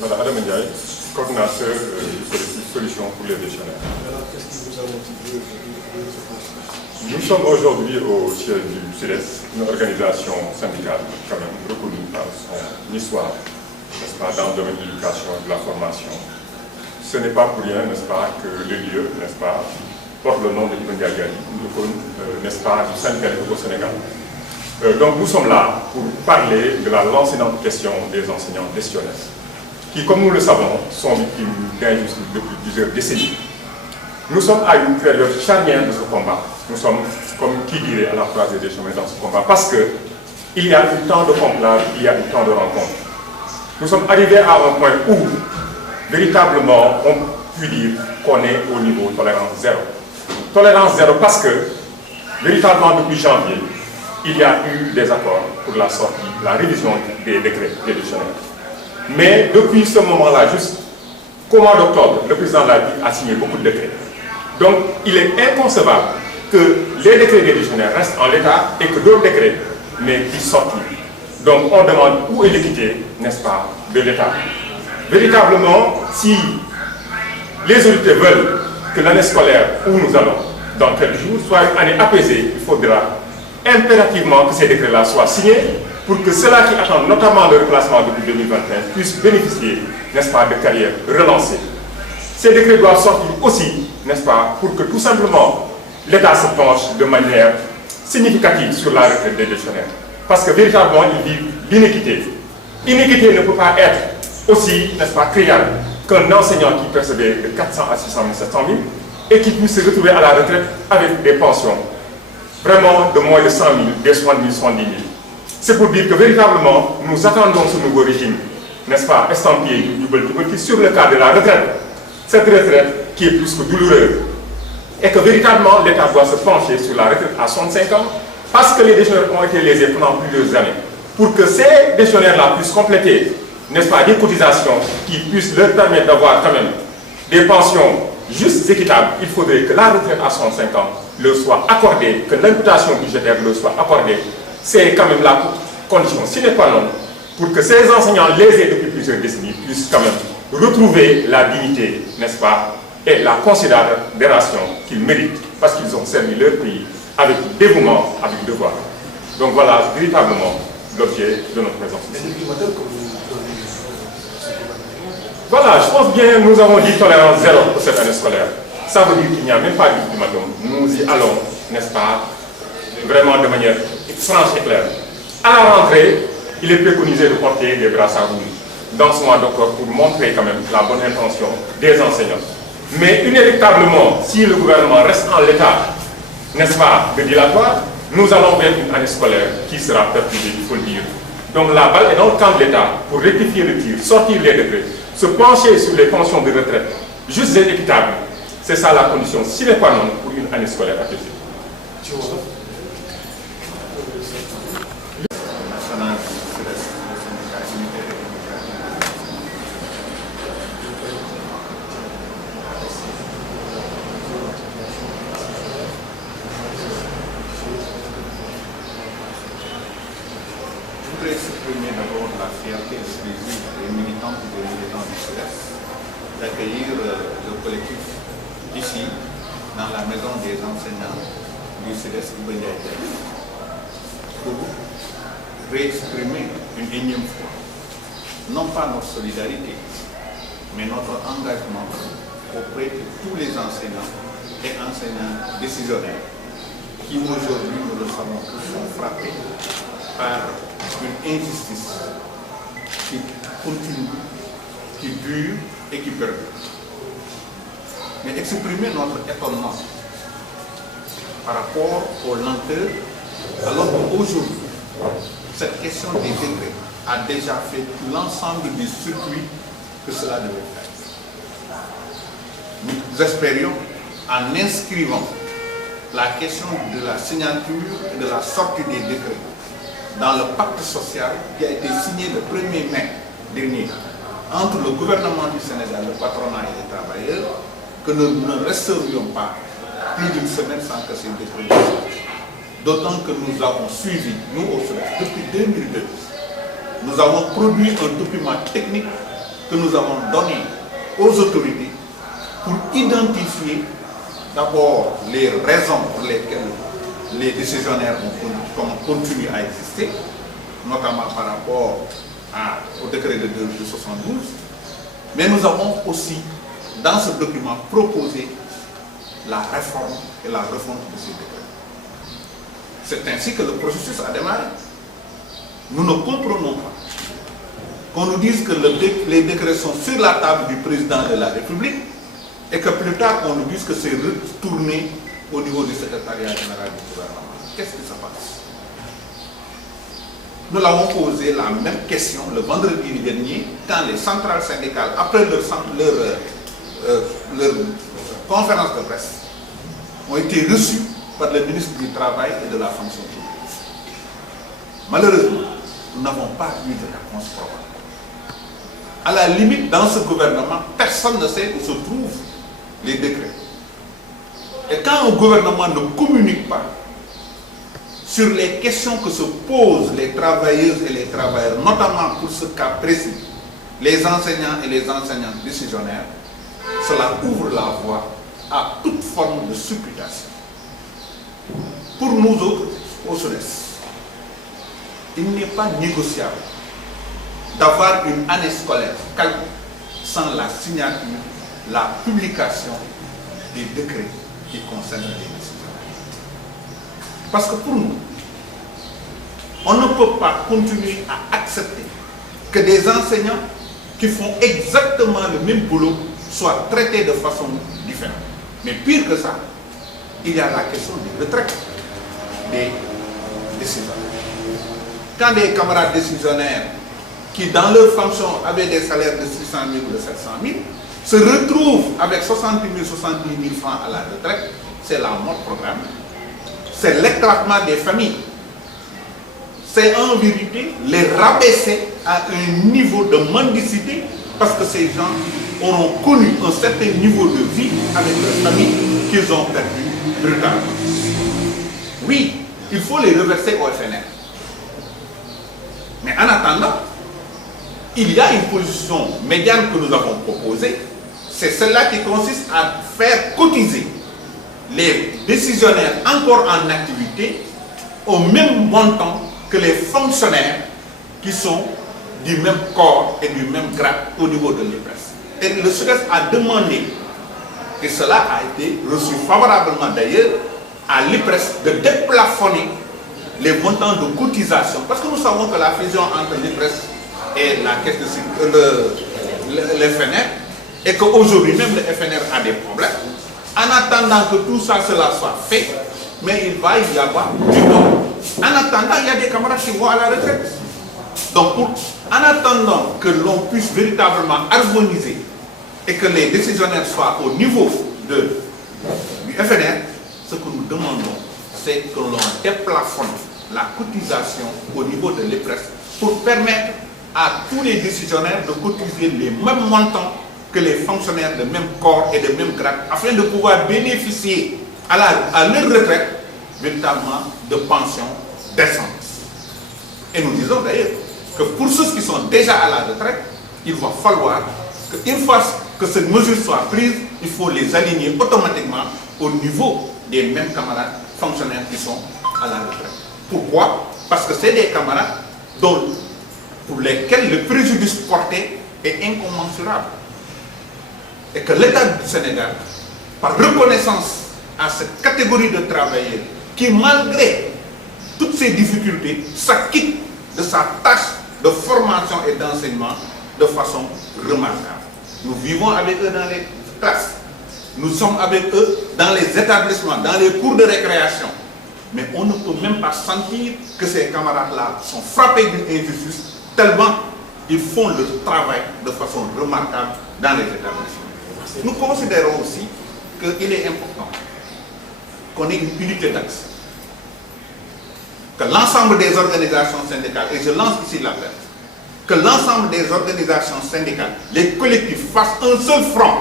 Voilà, Adam Ndiaye, coordinateur du collectif Solutions pour les déchets. Alors, qu'est-ce qui vous a motivé de ce constat? Nous sommes aujourd'hui au siège du CEDES, une organisation syndicale quand même reconnue par son histoire, n'est-ce pas, dans le domaine de l'éducation et de la formation. Ce n'est pas pour rien, n'est-ce pas, que le lieu, n'est-ce pas, porte le nom de Ibn Diagali, n'est-ce pas, du syndicalisme au Sénégal. Donc nous sommes là pour parler de la lancinante question des enseignants décisionnaires, qui, comme nous le savons, sont victimes d'injustice depuis plusieurs décennies. Nous sommes à une période charnière de ce combat. Nous sommes, comme qui dirait, à la croisée des chemins dans ce combat, parce qu'il y a eu tant de conclaves, il y a eu tant de rencontres. Nous sommes arrivés à un point où, véritablement, on peut dire qu'on est au niveau tolérance zéro. Tolérance zéro parce que, véritablement, depuis janvier, il y a eu des accords pour la sortie, la révision des décrets rédactionnels. Mais depuis ce moment-là, jusqu'au mois d'octobre, le président de la République a signé beaucoup de décrets. Donc, il est inconcevable que les décrets rédactionnels restent en l'état et que d'autres décrets mais qui sortent. Donc, on demande où est l'équité, n'est-ce pas, de l'État. Véritablement, si les autorités veulent que l'année scolaire où nous allons, dans quelques jours, soit une année apaisée, il faudra impérativement que ces décrets-là soient signés pour que ceux-là qui attendent notamment le remplacement depuis 2021 puissent bénéficier, n'est-ce pas, de carrières relancées. Ces décrets doivent sortir aussi, n'est-ce pas, pour que tout simplement l'État se penche de manière significative sur la retraite des décisionnaires. Parce que véritablement, ils vivent l'inéquité. L'inéquité ne peut pas être aussi, n'est-ce pas, criable qu'un enseignant qui percevait de 400 à 600 000, 700 000 et qui puisse se retrouver à la retraite avec des pensions vraiment de moins de 100 000, des 60 000, 70 000. C'est pour dire que véritablement, nous attendons ce nouveau régime, n'est-ce pas, estampillé du sur le cas de la retraite. Cette retraite qui est plus que douloureuse. Et que véritablement, l'État doit se pencher sur la retraite à 65 ans parce que les décisionnaires ont été lésés pendant plusieurs années. Pour que ces décisionnaires-là puissent compléter, n'est-ce pas, des cotisations qui puissent leur permettre d'avoir quand même des pensions justes et équitables, il faudrait que la retraite à 65 ans leur soit accordée, que l'imputation budgétaire leur soit accordée. C'est quand même la condition sine qua non pour que ces enseignants lésés depuis plusieurs décennies puissent quand même retrouver la dignité, n'est-ce pas, et la considération qu'ils méritent parce qu'ils ont servi leur pays avec dévouement, avec devoir. Donc voilà véritablement l'objet de notre présence ici. Voilà, je pense bien, nous avons dit tolérance zéro pour cette année scolaire. Ça veut dire qu'il n'y a même pas d'ultimatum. Nous y allons, n'est-ce pas, vraiment de manière franche et claire. À la rentrée, il est préconisé de porter des brassards rouges dans ce mois d'octobre pour montrer quand même la bonne intention des enseignants. Mais inéluctablement, si le gouvernement reste en l'état, n'est-ce pas, de dilatoire, nous allons vers une année scolaire qui sera perturbée, il faut le dire. Donc la balle est dans le camp de l'État pour rectifier le tir, sortir les décrets, se pencher sur les pensions de retraite, juste et équitables. C'est ça la condition sine qua non pour une année scolaire apaisée. Je voudrais exprimer d'abord la fierté exclusive des militantes et des militants du CEDES d'accueillir le collectif ici, dans la maison des enseignants du CEDES Ibn Diaye, pour réexprimer une énième fois, non pas notre solidarité, mais notre engagement auprès de tous les enseignants et enseignants décisionnaires qui aujourd'hui, nous le savons tous, sont frappés par une injustice qui continue, qui dure et qui perdure. Mais exprimer notre étonnement par rapport aux lenteurs, alors qu'aujourd'hui, cette question des décrets a déjà fait l'ensemble du circuit que cela devait faire. Nous espérions, en inscrivant la question de la signature et de la sortie des décrets dans le pacte social qui a été signé le 1er mai dernier entre le gouvernement du Sénégal, le patronat et les travailleurs, que nous ne resterions pas plus d'une semaine sans que ces décrets sortent. D'autant que nous avons suivi, nous au FLEX, depuis 2002, nous avons produit un document technique que nous avons donné aux autorités pour identifier d'abord les raisons pour lesquelles les décisionnaires continuent à exister, notamment par rapport au décret de 72, mais nous avons aussi, dans ce document, proposé la réforme et la refonte de ces décrets. C'est ainsi que le processus a démarré. Nous ne comprenons pas qu'on nous dise que les décrets sont sur la table du président de la République et que plus tard on nous dise que c'est retourné au niveau du secrétariat général du gouvernement. Qu'est-ce qui se passe? Nous l'avons posé la même question le vendredi dernier quand les centrales syndicales, après leur conférence de presse, ont été reçues par le ministre du Travail et de la fonction publique. Malheureusement, nous n'avons pas eu de réponse probable. À la limite, dans ce gouvernement, personne ne sait où se trouvent les décrets. Et quand un gouvernement ne communique pas sur les questions que se posent les travailleuses et les travailleurs, notamment pour ce cas précis, les enseignants et les enseignantes décisionnaires, cela ouvre la voie à toute forme de supputation. Pour nous autres, au SONES, il n'est pas négociable d'avoir une année scolaire calme sans la signature, la publication des décrets qui concernent les décisionnaires. Parce que pour nous, on ne peut pas continuer à accepter que des enseignants qui font exactement le même boulot soient traités de façon différente. Mais pire que ça, il y a la question des retraites des décisionnaires. Quand des camarades décisionnaires qui dans leur fonction avaient des salaires de 600 000 ou de 700 000 se retrouvent avec 60 000, 70 000 francs à la retraite, c'est la mort programmée. C'est l'éclatement des familles. C'est en vérité les rabaisser à un niveau de mendicité parce que ces gens auront connu un certain niveau de vie avec leur famille qu'ils ont perdu brutalement. Oui, il faut les reverser au FNR. Mais en attendant, il y a une position médiane que nous avons proposée, c'est celle-là qui consiste à faire cotiser les décisionnaires encore en activité au même montant que les fonctionnaires qui sont du même corps et du même grade au niveau de l'IPRES. Et le SUDES a demandé, et cela a été reçu favorablement d'ailleurs, à l'IPRES de déplafonner les montants de cotisation, parce que nous savons que la fusion entre l'IPRES et la caisse de le FNR, et qu'aujourd'hui même le FNR a des problèmes. En attendant que tout ça cela soit fait, mais il va y avoir du temps. En attendant, il y a des camarades qui vont à la retraite. Donc, en attendant que l'on puisse véritablement harmoniser et que les décisionnaires soient au niveau du FNR, ce que nous demandons, c'est que l'on déplafonne la cotisation au niveau de l'IPRES pour permettre à tous les décisionnaires de cotiser les mêmes montants que les fonctionnaires de même corps et de même grade, afin de pouvoir bénéficier à leur retraite véritablement de pensions décentes. Et nous disons d'ailleurs que pour ceux qui sont déjà à la retraite, il va falloir qu'une fois que cette mesure soit prise, il faut les aligner automatiquement au niveau des mêmes camarades fonctionnaires qui sont à la retraite. Pourquoi? Parce que c'est des camarades pour lesquels le préjudice porté est incommensurable. Et que l'État du Sénégal, par reconnaissance à cette catégorie de travailleurs qui, malgré toutes ces difficultés, s'acquitte de sa tâche de formation et d'enseignement de façon remarquable. Nous vivons avec eux dans les classes, nous sommes avec eux dans les établissements, dans les cours de récréation. Mais on ne peut même pas sentir que ces camarades-là sont frappés d'une injustice, tellement ils font leur travail de façon remarquable dans les établissements. Nous considérons aussi qu'il est important qu'on ait une unité d'axe. Que l'ensemble des organisations syndicales, et je lance ici l'appel, que l'ensemble des organisations syndicales, les collectifs fassent un seul front